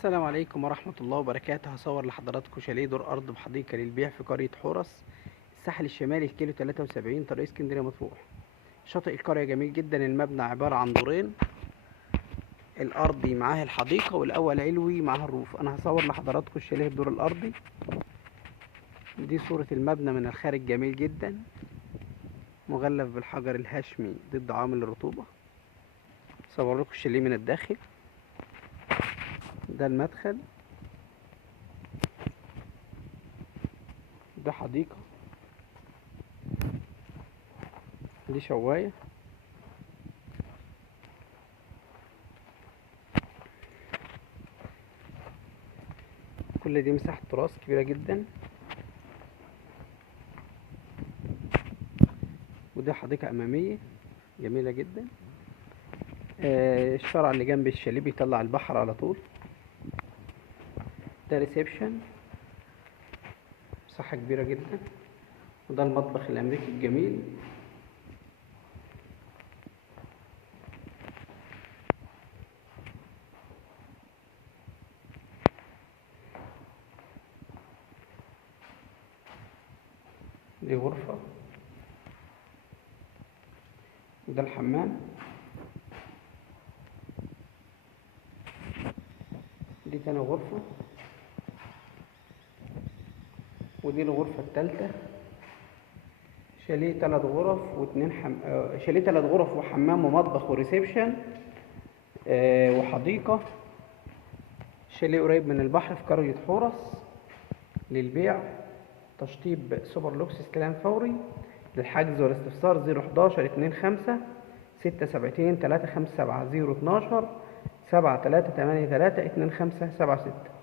السلام عليكم ورحمة الله وبركاته. هصور لحضراتكم شاليه دور أرض بحديقة للبيع في قرية حورس، الساحل الشمالي، الكيلو 73، طريق اسكندرية مطروح. شاطئ القرية جميل جدا. المبنى عبارة عن دورين، الأرضي معاه الحديقة والأول علوي معاه الروف. أنا هصور لحضراتكم الشاليه الدور الأرضي. دي صورة المبنى من الخارج، جميل جدا، مغلف بالحجر الهشمي ضد عوامل الرطوبة. صور لكم الشاليه من الداخل. ده المدخل، ده حديقة، دي شواية. كل دي مساحة تراث كبيرة جدا. ودي حديقة أمامية جميلة جدا. الشارع اللي جنب الشاليه بيطلع البحر على طول. ده ريسبشن، مساحة كبيرة جدا. وده المطبخ الأمريكي الجميل. دي غرفة، وده الحمام. دي تاني غرفة، ودي الغرفة التالتة. شاليه 3 غرف واتنين شاليه 3 غرف وحمام ومطبخ وريسبشن وحديقة. شاليه قريب من البحر في قرية حورس للبيع. تشطيب سوبر لوكس، استلام فوري. للحجز والاستفسار 011 25 672 357 012 7383 2576.